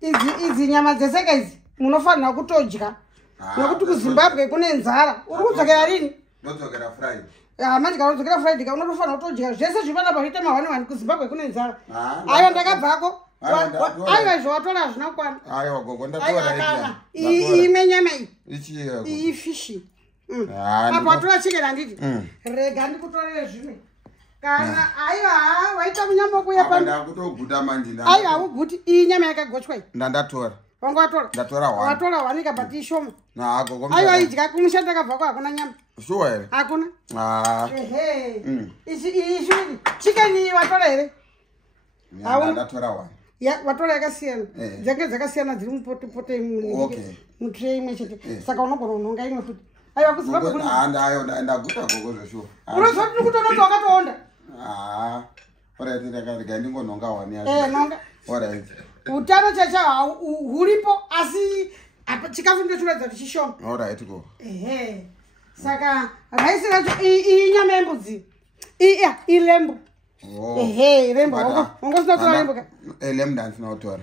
Idzi nyama dzeseka idzi munofanira kutodya. Nokuti kuZimbabwe kune nzara. Uri kudzokera rini? Ndodzokera Friday. Manje kana udzokera Friday unofanira kutodya. Zvese zvipana pakuita mahwani kuZimbabwe kune nzara. Aiwa ndakabvako. Aiwa zvowatora hazvina kukwana. Aiwa gogo ndatora ime nyama iyi. Ichiyo. Iyi fishi. Apa watora chicken handiti. Rega ndikutorere zvimwe. Kana aiwa waita munyambo kuya pano. Ndakutoguta manje nda. Aiwa uguti iyi nyama yakagochwa iyi. Ndatora. Wanga watora? Ndatora one. Watora one ikabati ishoma. Gogo. Aiwa idya kumushanda kabvako hakuna nyama. Sure here. Hakuna. Ichi chicken watora here? Ndatora one. Ya watora yakasiyana. Dzange dzakasiyana dziri mupote mutray imwe chete. Saka unogona unonga imwe futi. Aiwa kuZimbabwe kune. Ndaguta gogo zveshuwa. Unozoti kutonoti wakatoonda. Alright, ndakanga ndingononga one yacho. Nonga. Alright. Utano chacha huripo asi chikafu ndochiratidza kuti chishoma. Alright go. Saka raisi racho iyi nyama yembudzi. Ilembu. Lembu. Ungosina tora lembu ka? Lembu ndansina kutora.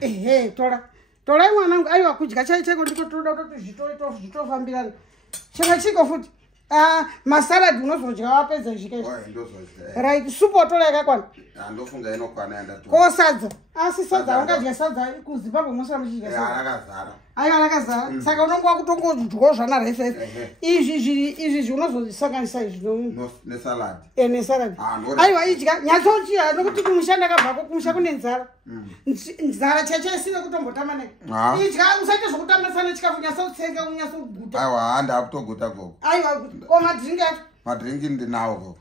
Tora mwanangu aiwa kudya chaiko ndiko toda kuti zvitofambirana. Chimwe chiko futi. Masalad unozodya wapedza zvikaizvo. Ndozodya. Right, supu watora yakakwana. Ndofunga inokwana yandatora. Ko sadza. Asi sadza ungadya sadza kuZimbabwe musa muchidya sadza. Rakazara. Aiwa rakazara. Saka unongowa kutongodyawo zvana rife. Izvi unozosanganisa izvi nesalad. Nesalad. Aiwa idya nyatsochiya nokuti kumushanda kabvako kumusha kune nzara. Nzara cheche isina kutombotama neka. Idya usaite zvokutambisa nechikafu nyatsotsenga unyatsoguta. Aiwa ndakutoguta gogo. Aiwa ko madrink acho. Madrink ndinawo gogo.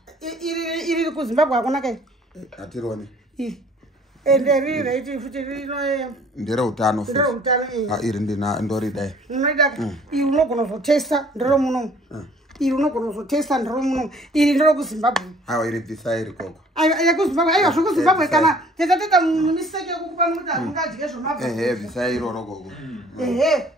Iri kuZimbabwe hakuna kai. Atirone. Ende riri raiti futi rino ndere utano futi. Ndere utano iri ndori dai. Unoida iri unogona kuzotesta ndoro muno. Iri unogona kuzotesta ndoro muno. Iri ndoro kuZimbabwe. Aiwa iri visa iri gogo. Aiwa kuZimbabwe aiwa kuZimbabwe kana teta mistake yekukupa kuti ungadye zvomabva. Visa iroro gogo.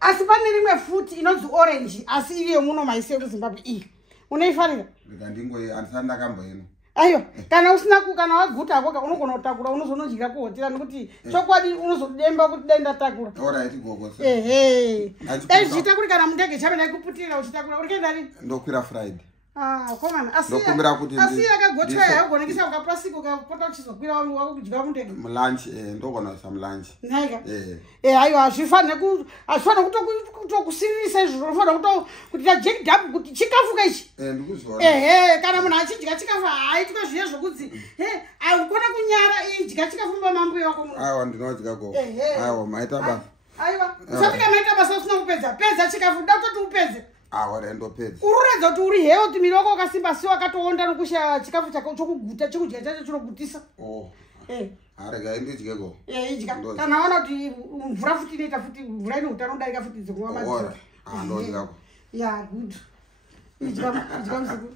Asi pane rimwe futi inonzi orange asi iri yomuno maisi kuZimbabwe iyi. Unoifarira? Ndingoyi andisanda kamboino. Aiwa kana usina kana waguta akoka unogona kutakura unozonodyira kuhotera nekuti chokwadi unozodemba kuti denda takura. Alright gogo. Chitakuri kana mundege chavenda kuputirira uchitakura uri kuenda rini? Ndokwira Friday. Komana ndokumbira kuti asi yakagochwa yagonekisa ukaplastic ukapota uchizokwira wako kudya mundege. Lunch ndogona some lunch. Naika. Aiwa azvifanira kutokusirisa izvo unofanira kuti Jack Dab kuti chikafu kaichi. Ndikuzvona. Kana munhu achidya chikafu haitwe zviye zvokudzi aukona kunyara idya chikafu pamambuya wako munhu. Aiwa ndinodya gogo. Aiwa maita basa. Aiwa usapika maita basa usina kupedza chikafu datoti upedze. Ndopedza. Ururedza kuti uri healthy miri wako wakasimba si wakatoonda nokushaya chikafu chako chokuguta chekudya chacho chinogutisa. Arega ndidye gogo. Idya. Kana waona kuti mvura futi inoita futi mvura ine utano udarika futi dzekumwa madzi. Ndodya gogo. Good. Idya msiku.